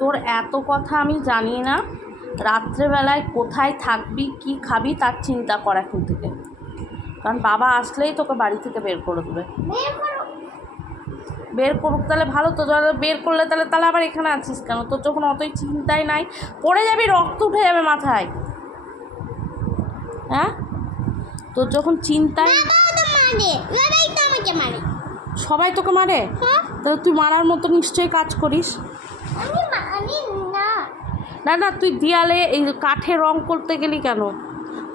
তোর এত কথা আমি জানি না। রাত্রেবেলায় কোথায় থাকবি, কি খাবি তার চিন্তা কর এখন থেকে, কারণ বাবা আসলেই তোকে বাড়ি থেকে বের করে দেবে। বের করুক তাহলে ভালো তো, বের করলে তাহলে আবার এখানে আছিস কেন? তোর যখন অতই চিন্তাই নাই, পড়ে যাবি, রক্ত উঠে যাবে মাথায়। হ্যাঁ, তোর যখন চিন্তায় সবাই তোকে মারে, তাহলে তুই মারার মতো নিশ্চয়ই কাজ করিস। না না, তুই দেয়ালে এই কাঠে রং করতে গেলি কেন?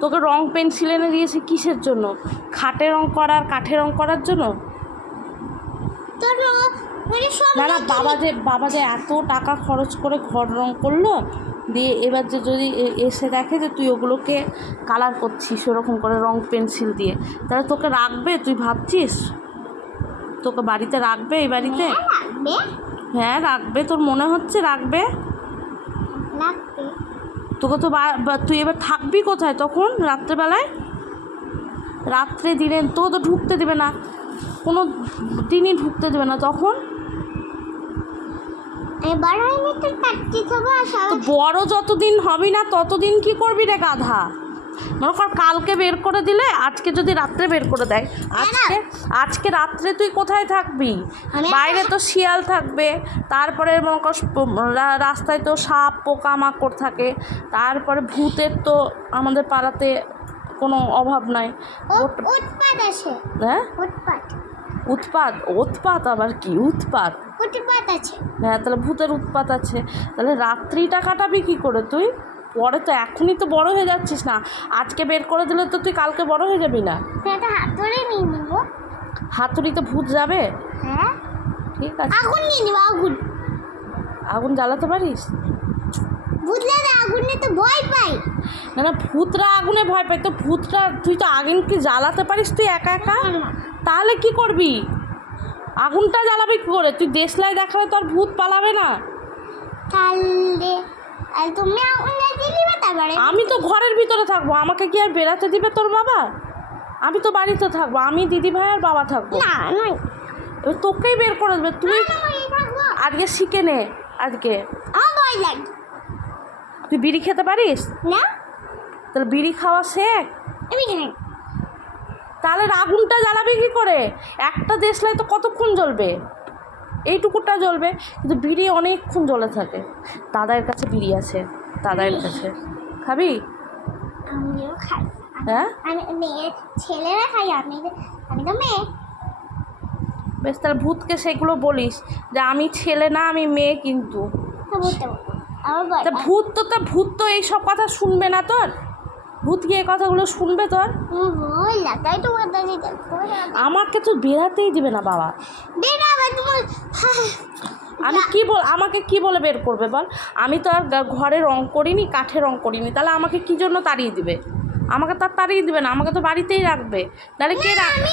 তোকে রং পেন্সিল এনে দিয়েছি কিসের জন্য? খাটে রং করার, কাঠে রং করার জন্য? না না, বাবা যে এত টাকা খরচ করে ঘর রং করলো, দিয়ে এবার যে যদি এসে দেখে যে তুই ওগুলোকে কালার করছিস ওরকম করে রং পেন্সিল দিয়ে, তাহলে তোকে রাখবে? তুই ভাবছিস তোকে বাড়িতে রাখবে? এই বাড়িতে হ্যাঁ রাখবে। তোর মনে হচ্ছে রাখবে? তোকে তো তুই এবার থাকবি কোথায় তখন রাত্রেবেলায়? রাত্রে দিনে তো ঢুকতে দেবে না, কোনো দিনই ঢুকতে দেবে না তখন। বড় যতদিন হবি না ততদিন কি করবি রে গাধা? মনে কর কালকে বের করে দিলে, আজকে যদি রাত্রে বের করে দেয়, আজকে রাত্রে তুই কোথায় থাকবি? বাইরে তো শিয়াল থাকবে, তারপরে মনে কর রাস্তায় তো সাপ পোকামাকড় থাকে, তারপরে ভূতের তো আমাদের পাড়াতে কোনো অভাব নাই। হ্যাঁ, উৎপাত আবার কি? উৎপাত আছে। হ্যাঁ, তাহলে ভূতের উৎপাত আছে। তাহলে রাত্রিটা কাটাবি কি করে তুই? পরে তো এখনই তো বড় হয়ে যাচ্ছিস না, আজকে বের করে দিলে তো তুই কালকে বড় হয়ে যাবি না? হাতুড়িতে ভূত যাবে? হ্যাঁ ঠিক আছে, আগুন নিয়ে নিব। আগুন জ্বালাতে পারিস? আগুনে তো ভয় পাই না। না, ভূতরা আগুনে ভয় পায় তো, ভূতরা তুই তো আগুন কি জ্বালাতে পারিস তুই একা একা? তাহলে কি করবি? আগুনটা জ্বালাবি কি করে? তুই দেশলাই দেখালে তো আর ভূত পালাবে না। আমি তো ঘরের ভিতরে থাকবো, আমাকে কি আর বেরাতে দিবে তোর বাবা? আমি তো বাড়িতে থাকবো, আমি দিদি ভাই আর বাবা থাকবো। তোকেই বের করে দেবে। তুই আজকে শিখে নে। আজকে তুই বিড়ি খেতে পারিস না? তাহলে বিড়ি খাওয়া শেখ। তাহলে আগুনটা জ্বালাবি কি করে? একটা দেশলাই তো কতক্ষণ জ্বলবে? এইটুকুটা জ্বলবে, কিন্তু বিড়ি অনেকক্ষণ জ্বলে থাকে। দাদার কাছে বিড়ি আছে, দাদার কাছে খাবি? আমিও খাই। হ্যাঁ, আমি মেয়ে, ছেলেরা খাই, আমি তো মেয়ে। বেশ, তাহলে ভূতকে সেগুলো বলিস যে আমি ছেলে না, আমি মেয়ে। কিন্তু ভূত তো এইসব কথা শুনবে না তোর। ভূত কি এই কথাগুলো শুনবে তোর? আমাকে তো বেরাতেই দিবে না বাবা। আমি কি আমাকে কি বলে বের করবে বল? আমি তো আর ঘরে রং করিনি, কাঠে রং করিনি, তাহলে আমাকে কি জন্য তাড়িয়ে দিবে? আমাকে তার তাড়িয়ে দিবে না, আমাকে তো বাড়িতেই রাখবে। তাহলে কে রাখবে?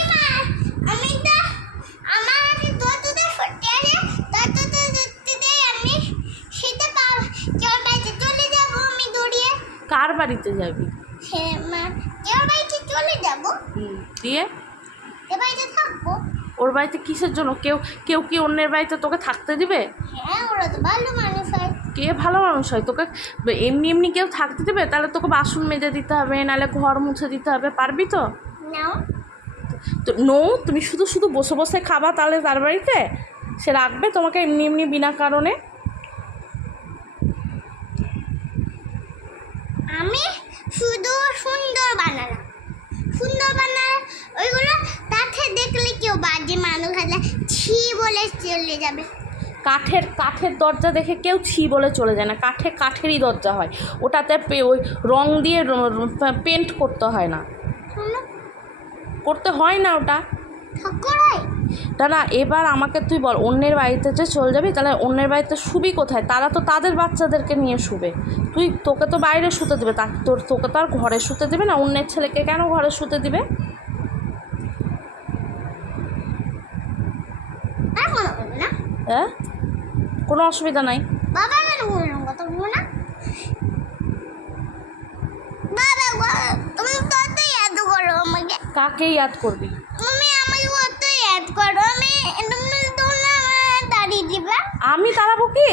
কার বাড়িতে যাবি? দিয়ে ওর বাড়িতে কিসের জন্য? কেউ কি অন্যের বাড়িতে তোকে থাকতে দিবে? কে ভালো মানুষ হয়? তোকে এমনি কেউ থাকতে দেবে? তাহলে তোকে বাসন মেজে দিতে হবে, নাহলে ঘর মুছে দিতে হবে। পারবি তো? নো, তুমি শুধু বসে বসে খাবা, তাহলে তার বাড়িতে সে রাখবে তোমাকে এমনি বিনা কারণে? আমি শুধু সুন্দর বানালাম ওইগুলো, তাতে দেখলে কেউ বাজে মানুষ হলে ছি বলে চলে যাবে। কাঠের দরজা দেখে কেউ ছি বলে চলে যায় না। কাঠেরই দরজা হয়, ওটাতে ওই রং দিয়ে পেন্ট করতে হয় না, ওটা না। এবার আমাকে তুই বল, অন্যের বাড়িতে যে চলে যাবি, তাহলে অন্যের বাড়িতে শুবি কোথায়? তারা তো তাদের বাচ্চাদেরকে নিয়ে শুবে। তোকে তো বাইরে শুতে দেবে, তোকে তো আর ঘরে শুতে দেবে না। অন্যের ছেলেকে কেন ঘরে শুতে দিবে? হ্যাঁ, কোনো অসুবিধা নাই। কাকে ইয়াদ করবি? আমি তাড়াবো কি?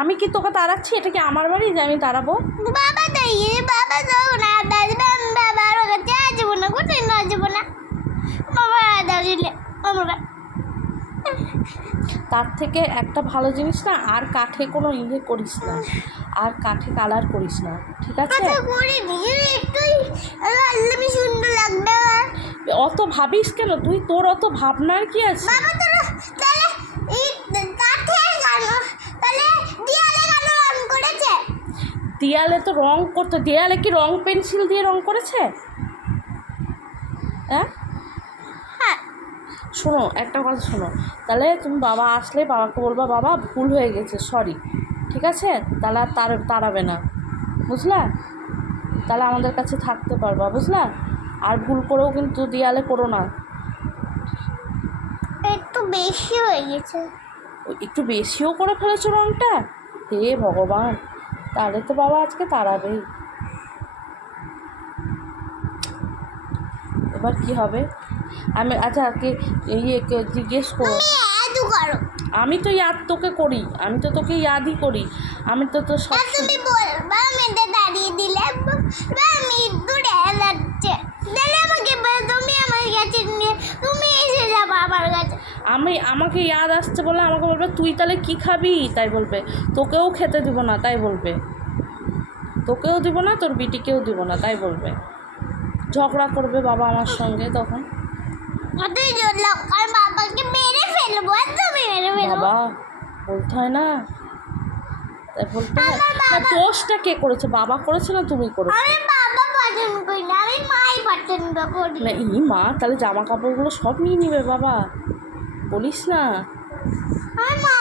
আমি কি তোকে তাড়াচ্ছি? এটা কি আমার বাড়ি যে আমি তাড়াবো? বাবা তাই বাবা যাও না বাবার কাছে আসবো না, কোথায় না যাবো না, বাবা দাও দিলে আমরা। তার থেকে একটা ভালো জিনিস না, আর কাঠে কোনো ইয়ে করিস না, আর কাঠে কালার করিস না, ঠিক আছে? আচ্ছা করে নিজের একটুই আল্লামি সুন্দর লাগবে আমার। অত ভাবিস কেন তুই? তোর অত ভাবনার কি আছে? বাবা তোর তাহলে এই কাঠে কেন, তাহলে দেয়ালে কেন রং করেছে? দেয়ালে তো রং করতে, দেয়ালে কি রং পেন্সিল দিয়ে রং করেছে? হ্যাঁ, হ্যাঁ শোনো একটা কথা শোনো, তাহলে তুমি বাবা আসলে বাবাকে বলবা বাবা ভুল হয়ে গেছে, সরি, ঠিক আছে? তাহলে আর তাড়াবে না, বুঝলা? তাহলে আমাদের কাছে থাকতে পারবা, বুঝলা? আর ভুল করেও কিন্তু দেয়ালে করো না। একটু বেশি হয়ে গেছে। একটু বেশিও করে ফেলেছো রংটা, হে ভগবান, তাহলে তো বাবা আজকে তাড়াবেই। এবার কি হবে? আমি আচ্ছা জিজ্ঞেস করো। তুমি এত করো, আমি তো ইয়াদ তোকে করি, আমি তো তোকে ইয়াদই করি, আমি তো তো সব আর তুমি বলবা মেয়েটা দাঁড়িয়ে দিলে আমি দূরে যাচ্ছে, তাহলে আমাকে তুমি আমার কাছে নিয়ে তুমি এসে যাবো আমার কাছে। আমাকে ইয়াদ আসছে বলে আমাকে বলবে তুই তাহলে কি খাবি, তাই বলবে। তোকেও খেতে দিব না, তাই বলবে। তোকেও দিব না, তোর বিটিকেও দিব না, তাই বলবে। ঝগড়া করবে বাবা আমার সঙ্গে তখন। তুই জন্য আর বাবাকে মেরে ফেলবো, আর তুমি মেরে ফেলবো। বাবা বলতে হয় না, তাই বলতে হয় না। দোষটা কে করেছে? বাবা করেছে না তুমি করেছো? আমি বাবা পছন্দ করি না, আমি মাই পছন্দ করি। না ই মা, তাহলে জামা কাপড়গুলো সব নিয়ে নিবে বাবা, বলিস না। আমি মা